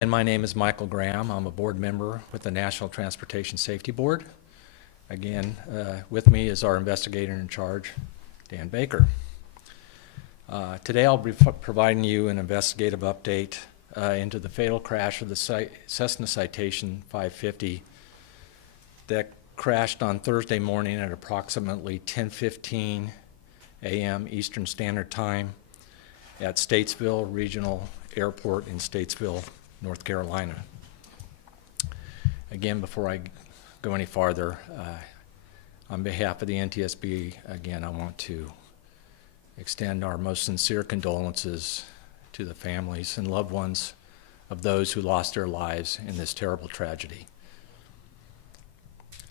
And my name is Michael Graham. I'm a board member with the National Transportation Safety Board. Again, with me is our investigator in charge, Dan Baker. Today I'll be providing you an investigative update into the fatal crash of the Cessna C550 that crashed on Thursday morning at approximately 10:15 a.m. Eastern Standard Time at Statesville Regional Airport in Statesville, North Carolina. Again, before I go any farther, on behalf of the NTSB, again, I want to extend our most sincere condolences to the families and loved ones of those who lost their lives in this terrible tragedy.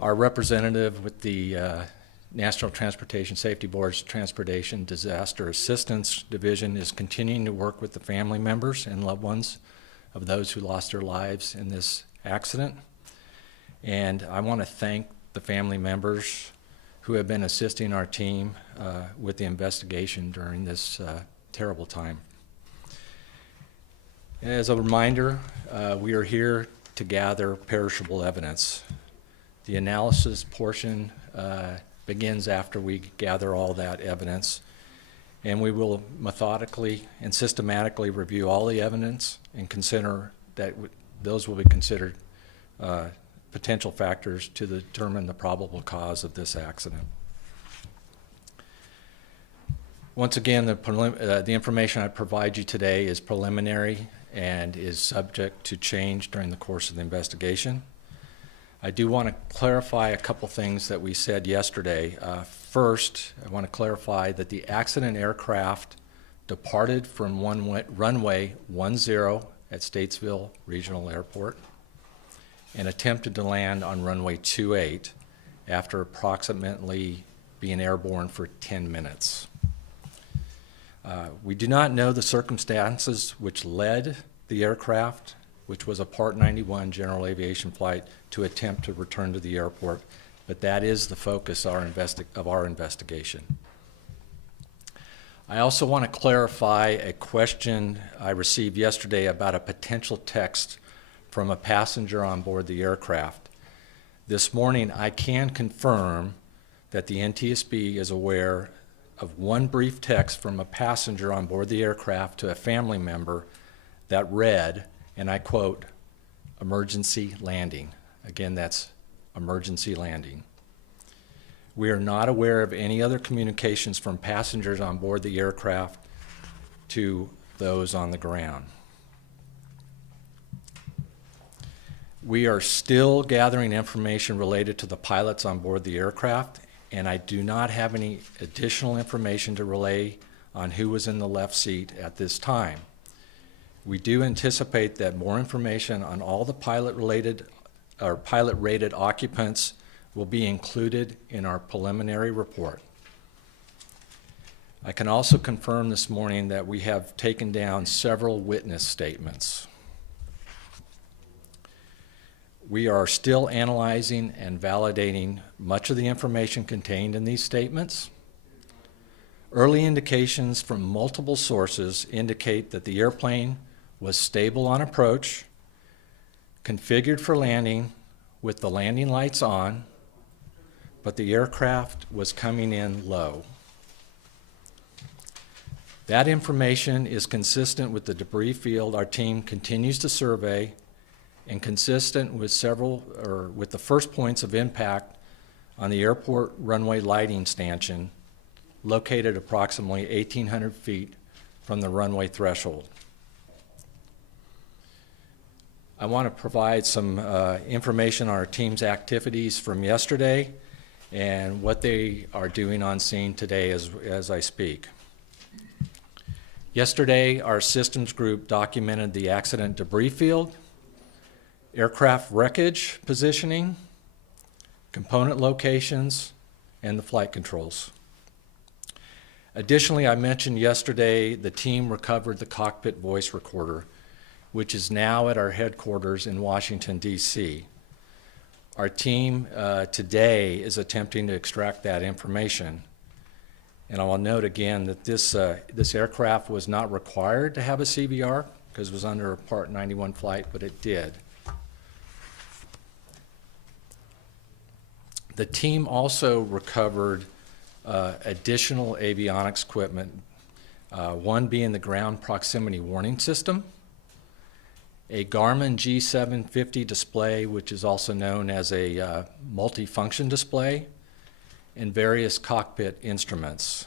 Our representative with the National Transportation Safety Board's Transportation Disaster Assistance Division is continuing to work with the family members and loved ones of those who lost their lives in this accident. And I want to thank the family members who have been assisting our team with the investigation during this terrible time. As a reminder, we are here to gather perishable evidence. The analysis portion begins after we gather all that evidence, and we will methodically and systematically review all the evidence and consider that those will be considered potential factors to determine the probable cause of this accident. Once again, the information I provide you today is preliminary and is subject to change during the course of the investigation. I do want to clarify a couple things that we said yesterday. First, I want to clarify that the accident aircraft departed from runway 10 at Statesville Regional Airport and attempted to land on runway 28 after approximately being airborne for 10 minutes. We do not know the circumstances which led the aircraft, which was a Part 91 general aviation flight, to attempt to return to the airport, but that is the focus of our investigation. I also want to clarify a question I received yesterday about a potential text from a passenger on board the aircraft. This morning, I can confirm that the NTSB is aware of one brief text from a passenger on board the aircraft to a family member that read, and I quote, "emergency landing." Again, that's emergency landing. We are not aware of any other communications from passengers on board the aircraft to those on the ground. We are still gathering information related to the pilots on board the aircraft, and I do not have any additional information to relay on who was in the left seat at this time. We do anticipate that more information on all the pilot-rated occupants will be included in our preliminary report. I can also confirm this morning that we have taken down several witness statements. We are still analyzing and validating much of the information contained in these statements. Early indications from multiple sources indicate that the airplane was stable on approach, configured for landing with the landing lights on, but the aircraft was coming in low. That information is consistent with the debris field our team continues to survey and consistent with with the first points of impact on the airport runway lighting stanchion located approximately 1,800 feet from the runway threshold. I want to provide some information on our team's activities from yesterday and what they are doing on scene today as I speak. Yesterday, our systems group documented the accident debris field, aircraft wreckage positioning, component locations, and the flight controls. Additionally, I mentioned yesterday the team recovered the cockpit voice recorder, which is now at our headquarters in Washington, D.C. Our team today is attempting to extract that information. And I will note again that this aircraft was not required to have a CVR because it was under a Part 91 flight, but it did. The team also recovered additional avionics equipment, one being the ground proximity warning system, a Garmin G750 display, which is also known as a multi-function display, and various cockpit instruments.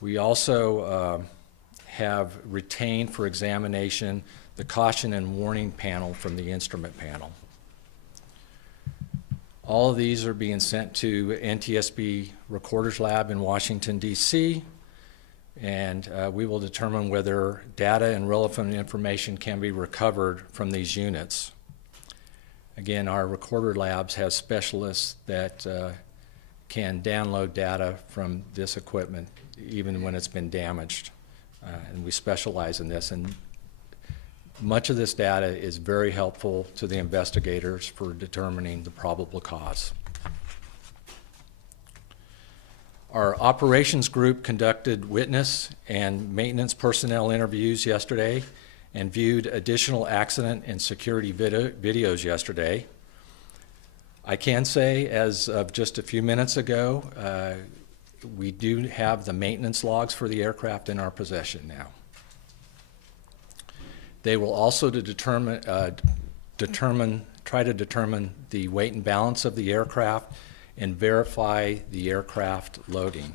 We also have retained for examination the caution and warning panel from the instrument panel. All of these are being sent to NTSB Recorder's Lab in Washington, D.C., and we will determine whether data and relevant information can be recovered from these units. Again, our recorder labs have specialists that can download data from this equipment even when it's been damaged, and we specialize in this. And much of this data is very helpful to the investigators for determining the probable cause. Our operations group conducted witness and maintenance personnel interviews yesterday and viewed additional accident and security videos yesterday. I can say, as of just a few minutes ago, we do have the maintenance logs for the aircraft in our possession now. They will also try to determine the weight and balance of the aircraft and verify the aircraft loading.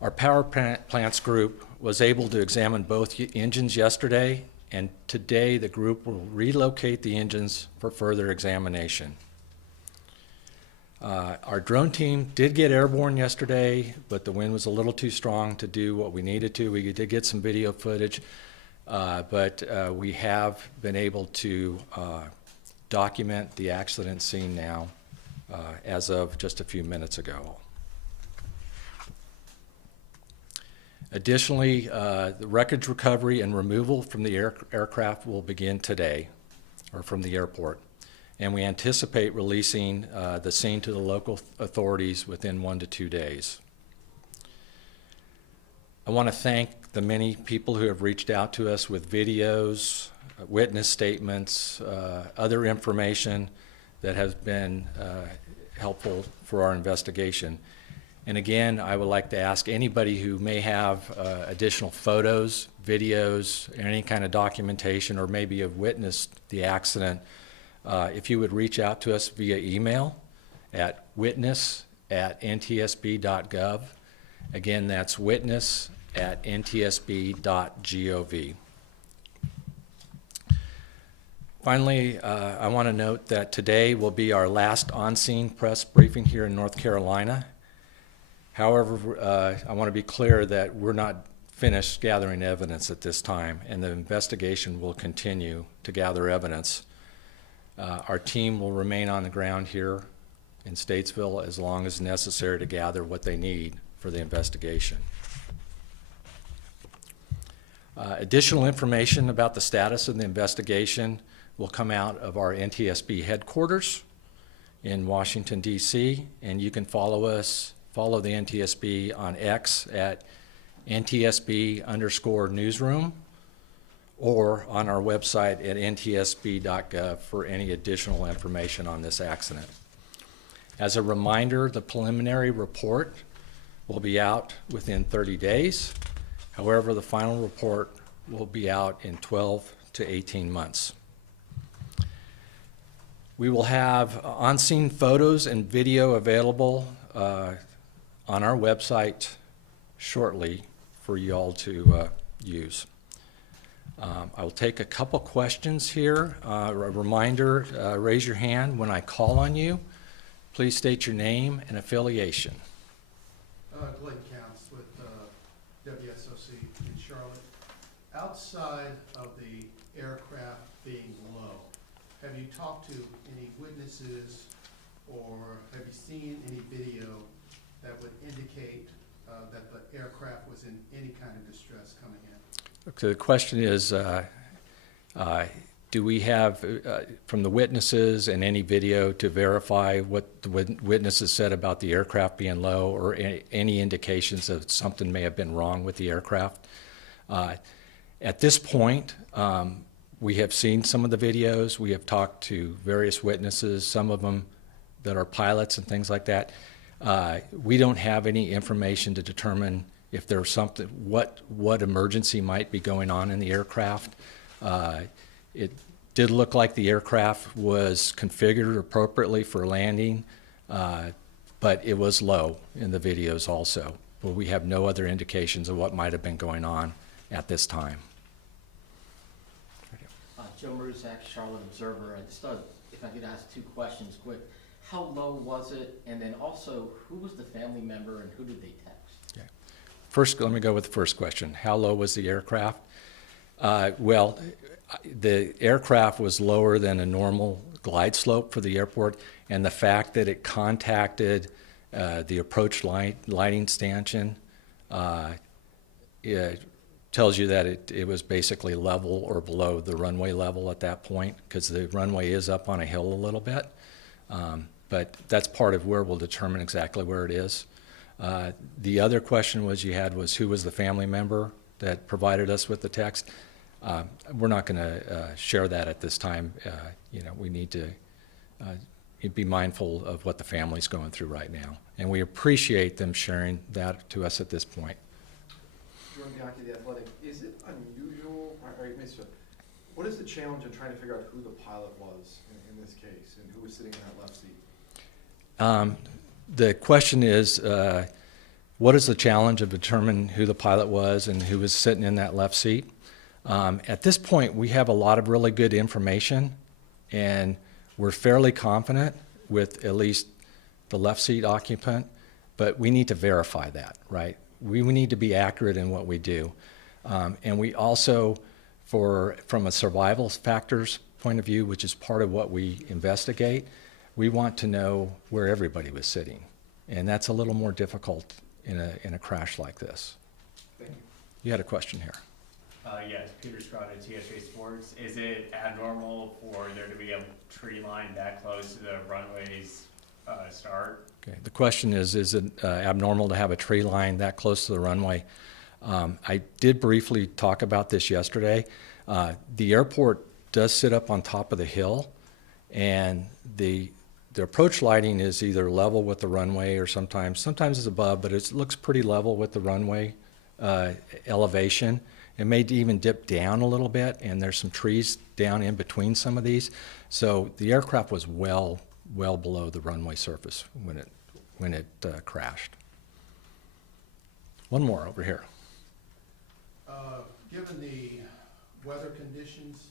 Our power plants group was able to examine both engines yesterday, and today the group will relocate the engines for further examination. Our drone team did get airborne yesterday, but the wind was a little too strong to do what we needed to. We did get some video footage, but we have been able to document the accident scene now as of just a few minutes ago. Additionally, the wreckage recovery and removal from the aircraft will begin today, or from the airport, and we anticipate releasing the scene to the local authorities within 1 to 2 days. I want to thank the many people who have reached out to us with videos, witness statements, other information that has been helpful for our investigation. And again, I would like to ask anybody who may have additional photos, videos, any kind of documentation, or maybe have witnessed the accident, if you would reach out to us via email at witness@ntsb.gov. Again, that's witness@ntsb.gov. Finally, I want to note that today will be our last on-scene press briefing here in North Carolina. However, I want to be clear that we're not finished gathering evidence at this time, and the investigation will continue to gather evidence. Our team will remain on the ground here in Statesville as long as necessary to gather what they need for the investigation. Additional information about the status of the investigation will come out of our NTSB headquarters in Washington, D.C., and you can follow the NTSB on X at NTSB_newsroom, or on our website at ntsb.gov for any additional information on this accident. As a reminder, the preliminary report will be out within 30 days. However, the final report will be out in 12 to 18 months. We will have on-scene photos and video available on our website shortly for you all to use. I will take a couple questions here. A reminder, raise your hand when I call on you. Please state your name and affiliation. Glenn Counts with WSOC in Charlotte. Outside of the aircraft being low, have you talked to any witnesses or have you seen any video that would indicate that the aircraft was in any kind of distress coming in? So the question is, do we have, from the witnesses and any video, to verify what the witnesses said about the aircraft being low, or any indications that something may have been wrong with the aircraft? At this point, we have seen some of the videos. We have talked to various witnesses, some of them that are pilots and things like that. We don't have any information to determine if there's something, what emergency might be going on in the aircraft. It did look like the aircraft was configured appropriately for landing, but it was low in the videos also. But we have no other indications of what might have been going on at this time. Joe Maruzak, Charlotte Observer. I just thought if I could ask two questions quick. How low was it? And then also, who was the family member and who did they text? Okay. First, let me go with the first question. How low was the aircraft? Well, the aircraft was lower than a normal glide slope for the airport, and the fact that it contacted the approach lighting stanchion it tells you that it was basically level or below the runway level at that point, because the runway is up on a hill a little bit. But that's part of where we'll determine exactly where it is. The other question you had was who was the family member that provided us with the text. We're not going to share that at this time. We need to be mindful of what the family's going through right now. And we appreciate them sharing that to us at this point. Jordan Bianchi, The Athletic. Is it unusual, what is the challenge in trying to figure out who the pilot was in this case and who was sitting in that left seat? The question is, what is the challenge of determining who the pilot was and who was sitting in that left seat? At this point, we have a lot of really good information, and we're fairly confident with at least the left seat occupant, but we need to verify that, right? We need to be accurate in what we do. And we also, from a survival factors point of view, which is part of what we investigate, we want to know where everybody was sitting. And that's a little more difficult in a crash like this. Thank you. You had a question here. Yes, Peter Scott at TSA Sports. Is it abnormal for there to be a tree line that close to the runway's start? Okay. The question is it abnormal to have a tree line that close to the runway? I did briefly talk about this yesterday. The airport does sit up on top of the hill, and the approach lighting is either level with the runway or sometimes it's above, but it looks pretty level with the runway elevation. It may even dip down a little bit, and there's some trees down in between some of these. So the aircraft was well below the runway surface when it crashed. One more over here. Given the weather conditions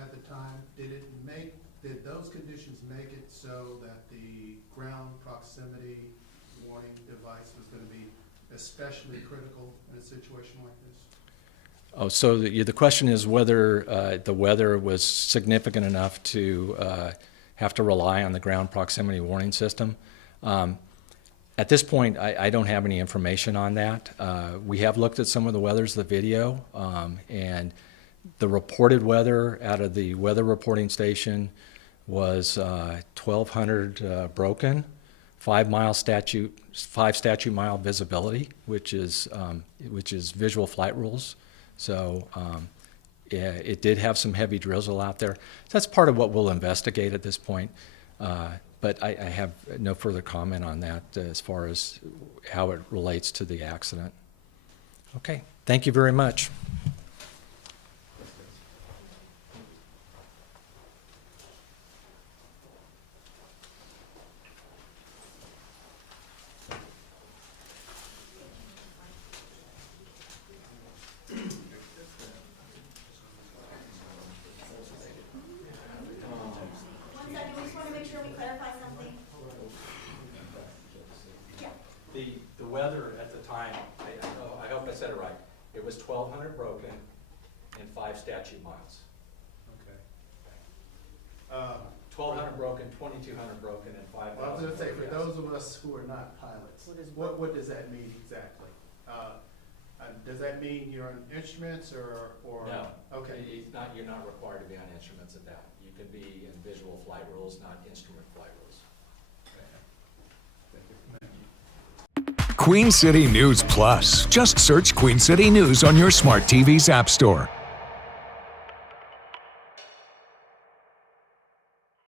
at the time, did those conditions make it so that the ground proximity warning device was going to be especially critical in a situation like this? Oh, so the question is whether the weather was significant enough to have to rely on the ground proximity warning system. At this point, I don't have any information on that. We have looked at some of the weathers of the video, and the reported weather out of the weather reporting station was 1,200 broken, 5 statute mile visibility, which is visual flight rules. So yeah, it did have some heavy drizzle out there. That's part of what we'll investigate at this point. But I have no further comment on that as far as how it relates to the accident. Okay, thank you very much. The weather at the time, I hope I said it right. It was 1,200 broken and 5 statute miles. Okay. 1,200 broken, 2,200 broken, and 5,000. Well, I was going to say, for those of us who are not pilots, what does that mean exactly? Does that mean you're on instruments or? No. Okay. You're not required to be on instruments at that. You can be in visual flight rules, not instrument flight rules. Okay. Thank you. Queen City News Plus. Just search Queen City News on your smart TV's app store.